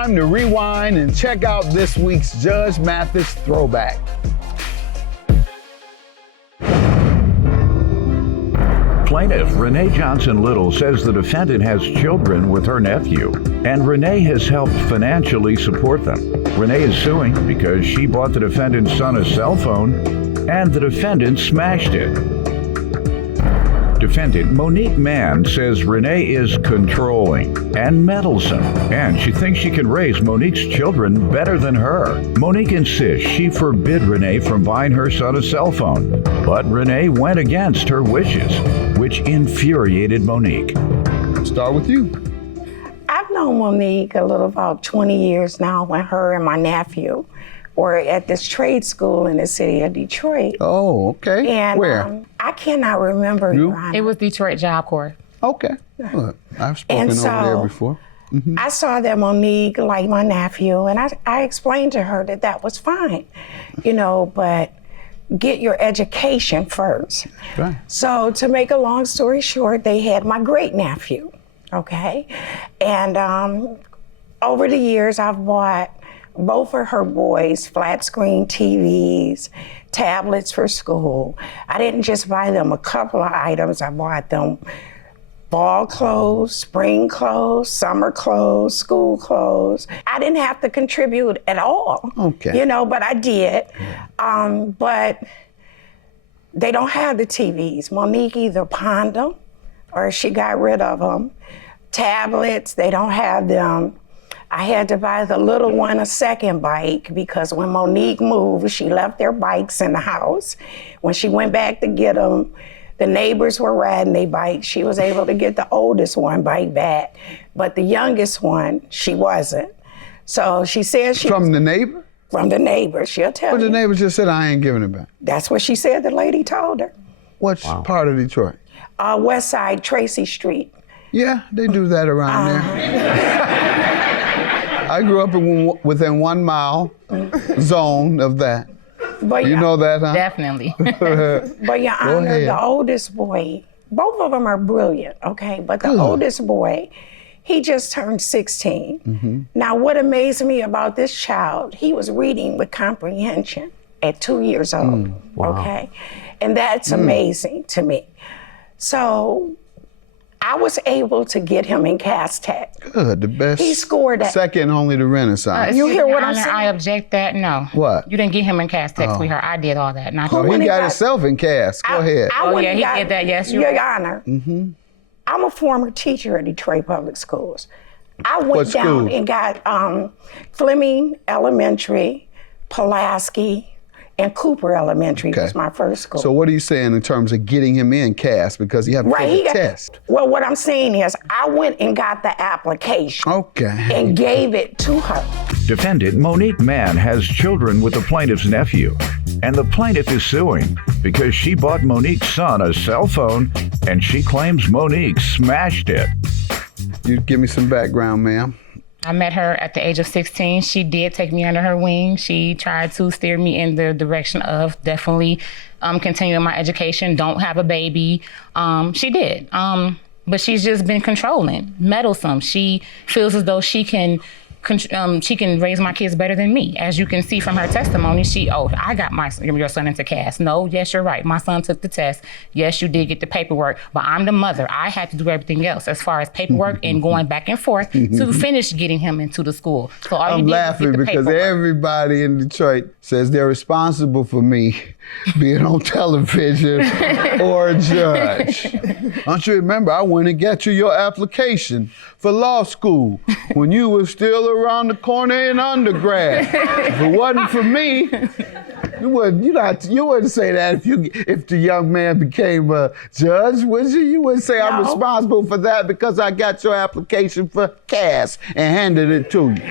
time to rewind and check out this week's Judge Mathis Throwback. Plaintiff Renee Johnson Little says the defendant has children with her nephew, and Renee has helped financially support them. Renee is suing because she bought the defendant's son a cell phone, and the defendant smashed it. Defendant Monique Mann says Renee is controlling and meddlesome, and she thinks she can raise Monique's children better than her. Monique insists she forbid Renee from buying her son a cell phone, but Renee went against her wishes, which infuriated Monique. Start with you. I've known Monique a little about 20 years now when her and my nephew were at this trade school in the city of Detroit. Oh, okay. And where? I cannot remember. You? Your Honor. It was Detroit Job Corps. Okay. Well, I've spoken over there before. Mm-hmm. I saw that Monique liked my nephew, and I explained to her that that was fine, but get your education first. Right. So to make a long story short, they had my great nephew, okay? And over the years, I've bought both of her boys flat screen TVs, tablets for school. I didn't just buy them a couple of items, I bought them fall clothes, spring clothes, summer clothes, school clothes. I didn't have to contribute at all. Okay. But I did. But they don't have the TVs. Monique either pawned them or she got rid of them. Tablets, they don't have them. I had to buy the little one a second bike because when Monique moved, she left their bikes in the house. When she went back to get them, the neighbors were riding their bikes. She was able to get the oldest one bike back, but the youngest one, she wasn't. So she said she From the neighbor? From the neighbor, she'll tell But you. the neighbor just said, I ain't giving it back. That's what she said, the lady told her. Which part of Detroit? West Side, Tracy Street. Yeah, they do that around there. I grew up within 1 mile zone of that. But You know that, huh? Definitely. But Your Honor, ahead. the oldest boy, both of them are brilliant, okay? But the Good. oldest boy, he just turned 16. Mm-hmm. Now, what amazed me about this child, he was reading with comprehension at 2 years old, okay? And that's amazing to me. So I was able to get him in Cass Tech. Good, the best. He scored at Second only to Renaissance. You hear what I'm Honor, saying? I object that, no. What? You didn't get him in Cass Tech, sweetheart. I did all that, not Oh, you. he went and got got- himself in Cass. Go ahead. I Oh, went yeah, and he got- did that. Yes, you're Your right. Honor. I'm a former teacher at Detroit Public Schools. I went What down school? and got Fleming Elementary, Pulaski, and Cooper Elementary was my first school. So what are you saying in terms of getting him in Cass because he had to take a test? Well, what I'm saying is I went and got the application Okay. and gave it to her. Defendant Monique Mann has children with the plaintiff's nephew, and the plaintiff is suing because she bought Monique's son a cell phone, and she claims Monique smashed it. You give me some background, ma'am. I met her at the age of 16. She did take me under her wing. She tried to steer me in the direction of definitely continuing my education, don't have a baby. She did. But she's just been controlling, meddlesome. She feels as though she can raise my kids better than me. As you can see from her testimony, I got your son into Cass. No, yes, you're right. My son took the test. Yes, you did get the paperwork, but I'm the mother. I had to do everything else as far as paperwork and going back and forth to finish getting him into the school. So all I'm you did was laughing get the because paperwork. everybody in Detroit says they're responsible for me being on television or a judge. Don't you remember, I went and got you your application for law school when you were still around the corner in undergrad. If it wasn't for me, you wouldn't say that if the young man became a judge, would you? You wouldn't say I'm No. responsible for that because I got your application for Cass and handed it to you.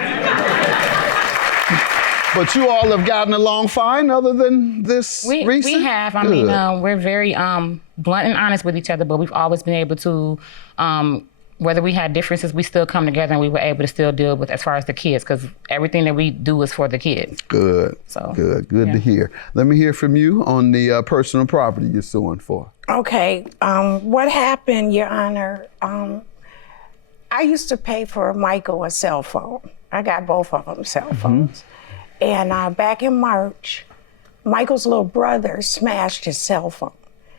But you all have gotten along fine other than this We recent? have. I Good. mean, we're very blunt and honest with each other, but we've always been able to, whether we had differences, we still come together and we were able to still deal with as far as the kids, because everything that we do is for the kids. Good. So, Good yeah. to hear. Let me hear from you on the personal property you're suing for. Okay, what happened, Your Honor, I used to pay for Michael a cell phone, I got both of them cell phones. And back in March, Michael's little brother smashed his cell phone.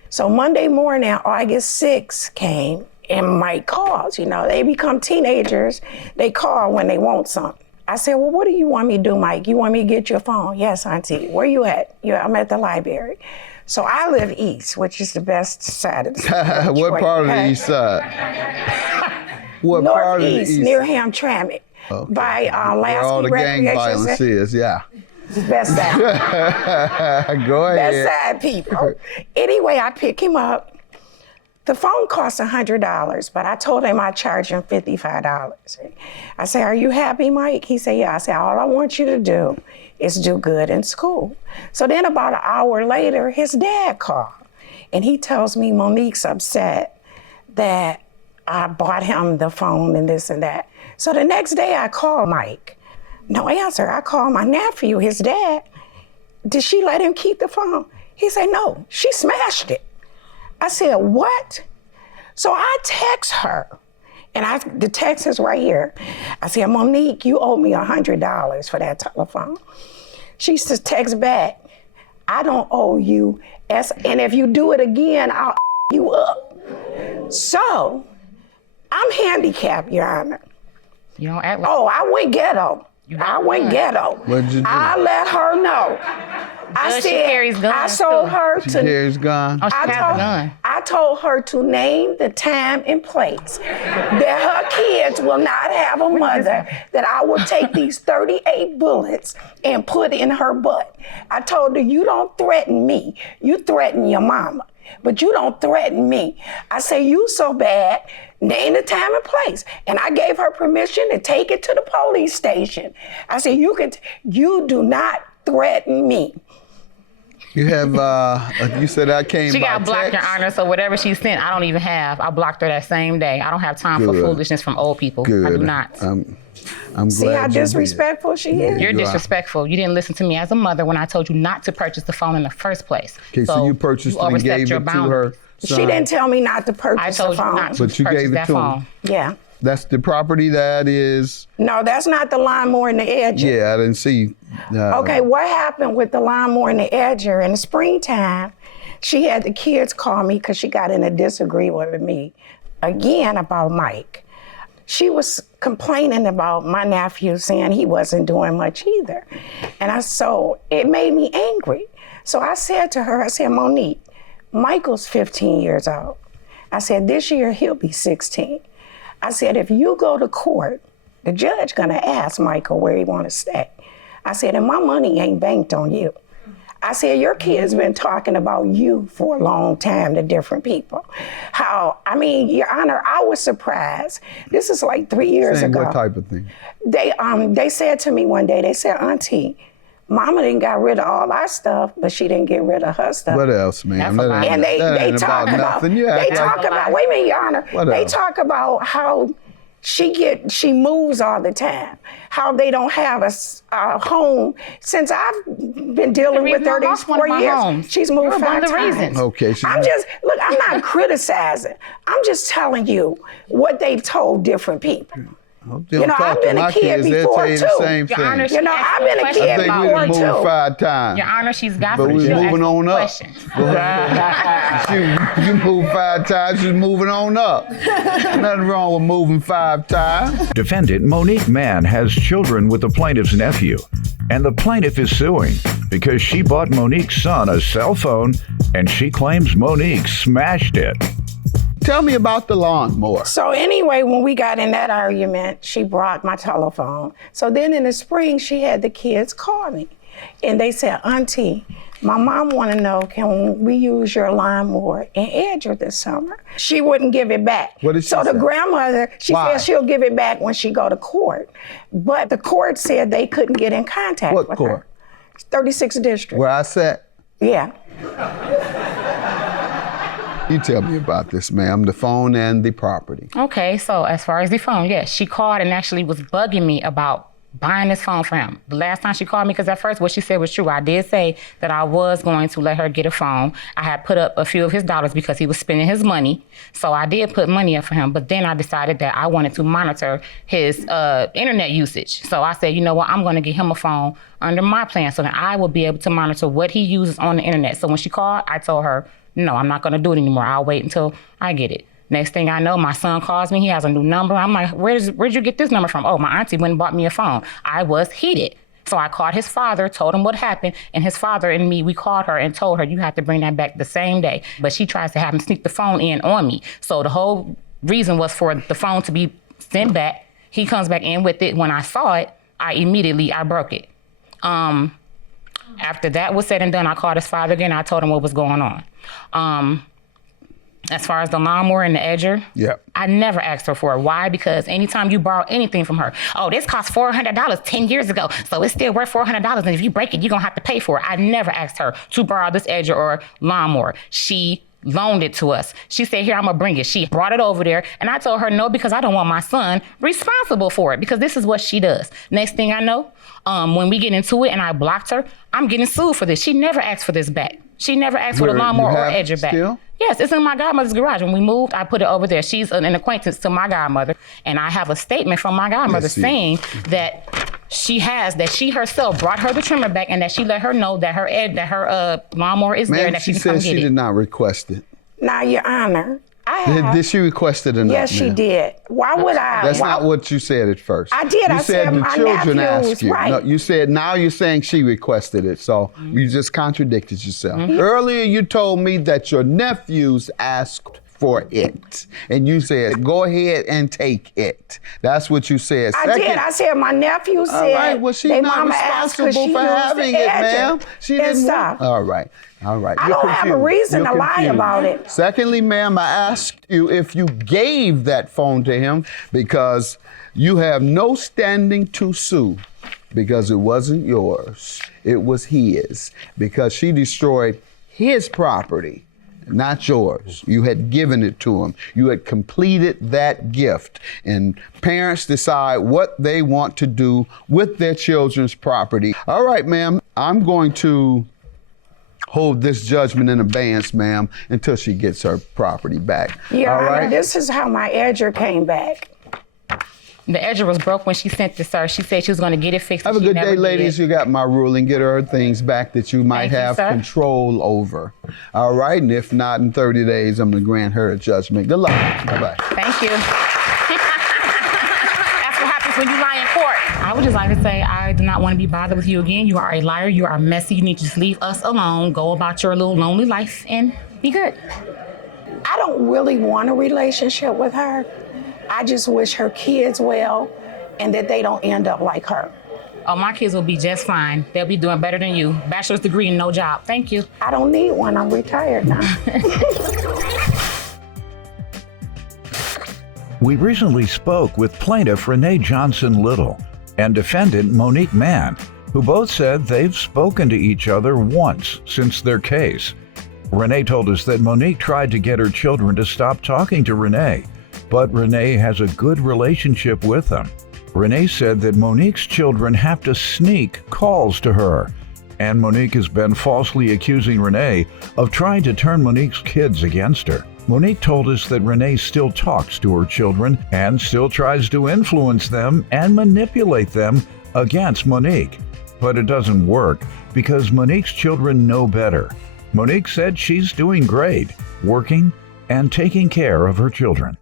So Monday morning, August 6th came, and Mike calls. You know, they become teenagers. They call when they want something. I said, well, what do you want me to do, Mike? You want me to get your phone? Yes, Auntie. Where you at? Yeah, I'm at the library. So I live east, which is the best side of the city. What part of the east side? What Northeast, part of the east? near Hamtramck. Okay. By Where all the gang violence is, yeah. Best side. Go ahead. Best side people. Anyway, I pick him up. The phone costs $100, but I told him I'd charge him $55. I said, are you happy, Mike? He said, yeah. I said, all I want you to do is do good in school. So then about an hour later, his dad called. And he tells me Monique's upset that I bought him the phone and this and that. So the next day I called Mike. No answer. I called my nephew, his dad. Did she let him keep the phone? He said, no, she smashed it. I said, what? So I text her, and the text is right here. I said, Monique, you owe me $100 for that telephone. She says, text back, I don't owe you, and if you do it again, I'll you up. So I'm handicapped, Your Honor. You don't act like. Oh, I went ghetto. What'd you do? I let her know. I She carries said, guns, I told too. her She to. carries gun. Oh, she has a gun. I told her to name the time and place that her kids will not have a mother, that I will take these 38 bullets and put in her butt. I told her, you don't threaten me. You threaten your mama, but you don't threaten me. I say, you so bad, name the time and place. And I gave her permission to take it to the police station. I said, you do not threaten me. You have, you said I came She by got blocked, Your text? Honor, so whatever she sent, I don't even have. I blocked her that same day. I don't have time for Good. foolishness from old people. Good. I do not. I'm glad See how you did. disrespectful she is? You're you are. disrespectful. You didn't listen to me as a mother when I told you not to purchase the phone in the first place. Okay, so you purchased it and overstepped gave your it to boundaries. her She son. didn't tell me not to I purchase the told you phone. not to But you purchase gave it that to him. phone. Yeah. That's the property that is, No, that's not the lawnmower and the edger. yeah, I didn't see. Okay, what happened with the lawnmower and the edger in the springtime? She had the kids call me because she got in a disagreement with me again about Mike. She was complaining about my nephew, saying he wasn't doing much either. And so it made me angry. So I said to her, I said, Monique, Michael's 15 years old. I said, this year he'll be 16. I said, if you go to court, the judge gonna ask Michael where he wanna stay. I said, and my money ain't banked on you. I said, your kid's been talking about you for a long time to different people. Your Honor, I was surprised. This is like 3 years Saying ago. what type of thing? They said to me one day, they said, Auntie, Mama didn't got rid of all our stuff, but she didn't get rid of her stuff. What else, ma'am? That's a lie. And they ain't talk about nothing. You act like- wait a minute, Your Honor. What They else? talk about how she moves all the time. How they don't have a home. Since I've been dealing with her these 4 years, she's moved You're one 5 of the times. reasons. Okay, I'm not criticizing. I'm just telling you what they've told different people. You know, I've been a kid before, tell you too. the same Your thing. Honor, You know, I've been a I kid think we before done moved too. 5 times. Your Honor, she's got But to we she'll moving ask on you up. questions. You moved 5 times, she's moving on up. Nothing wrong with moving 5 times. Defendant Monique Mann has children with the plaintiff's nephew, and the plaintiff is suing because she bought Monique's son a cell phone and she claims Monique smashed it. Tell me about the lawnmower. So anyway, when we got in that argument, she brought my telephone. So then in the spring, she had the kids call me. And they said, Auntie, my mom want to know, can we use your lawnmower and edger this summer? She wouldn't give it back. What did she So the say? grandmother, she Why? said she'll give it back when she go to court. But the court said they couldn't get in contact What with court? her. 36th District. Where I sat. Yeah. You tell me about this, ma'am, the phone and the property. Okay, so as far as the phone, yes, she called and actually was bugging me about buying this phone for him. The last time she called me, because at first what she said was true. I did say that I was going to let her get a phone. I had put up a few of his dollars because he was spending his money. So I did put money up for him. But then I decided that I wanted to monitor his internet usage. So I said, you know what, I'm going to get him a phone under my plan so that I will be able to monitor what he uses on the internet. So when she called, I told her, no, I'm not going to do it anymore. I'll wait until I get it. Next thing I know, my son calls me. He has a new number. I'm like, where'd you get this number from? Oh, my auntie went and bought me a phone. I was heated. So I called his father, told him what happened, and his father and me, we called her and told her, you have to bring that back the same day. But she tries to have him sneak the phone in on me. So the whole reason was for the phone to be sent back. He comes back in with it. When I saw it, I broke it. After that was said and done, I called his father again. I told him what was going on. As far as the lawnmower and the edger, I never asked her for it. Why? Because anytime you borrow anything from her, oh, this cost $400 10 years ago, so it's still worth $400, and if you break it, you're gonna have to pay for it. I never asked her to borrow this edger or lawnmower. She loaned it to us. She said, here, I'm gonna bring it. She brought it over there, and I told her no, because I don't want my son responsible for it, because this is what she does. Next thing I know, when we get into it and I blocked her, I'm getting sued for this. She never asked for this back. She never asked for the lawnmower or edger back. Still? Yes, it's in my godmother's garage. When we moved, I put it over there. She's an acquaintance to my godmother, and I have a statement from my godmother saying that she herself brought her the trimmer back, and that she let her know that her lawnmower is there, and that she can come get it. She said she did not request it. Now, Your Honor, I have. Did she request it or not? Yes, she did. Why would I? That's not what you said at first. I did. You said the my children nephews, asked you. right. No, you said now you're saying she requested it. So you just contradicted yourself. Earlier you told me that your nephews asked for it. And you said, go ahead and take it. That's what you said. I did. I said my nephew said. All right. Well, she's not responsible for having it, ma'am. She didn't want. All right. All right. I don't have a reason to lie about it. Secondly, ma'am, I asked you if you gave that phone to him because you have no standing to sue because it wasn't yours. It was his because she destroyed his property, not yours. You had given it to him. You had completed that gift. And parents decide what they want to do with their children's property. All right, ma'am, I'm going to hold this judgment in abeyance, ma'am, until she gets her property back. Yeah, all right? This is how my edger came back. The edger was broke when she sent this, sir. She said she was going to get it fixed. Have a good day, ladies. You got my ruling. Get her things back that you might have control over. All right, and if not, in 30 days, I'm going to grant her a judgment. Good luck. Bye-bye. Thank you. That's what happens when you lie in court. I would just like to say I do not want to be bothered with you again. You are a liar. You are messy. You need to just leave us alone. Go about your little lonely life and be good. I don't really want a relationship with her. I just wish her kids well and that they don't end up like her. Oh, my kids will be just fine. They'll be doing better than you. Bachelor's degree and no job. Thank you. I don't need one. I'm retired now. We recently spoke with plaintiff Renee Johnson Little and defendant Monique Mann, who both said they've spoken to each other once since their case. Renee told us that Monique tried to get her children to stop talking to Renee, but Renee has a good relationship with them. Renee said that Monique's children have to sneak calls to her, and Monique has been falsely accusing Renee of trying to turn Monique's kids against her. Monique told us that Renee still talks to her children and still tries to influence them and manipulate them against Monique. But it doesn't work because Monique's children know better. Monique said she's doing great, working and taking care of her children.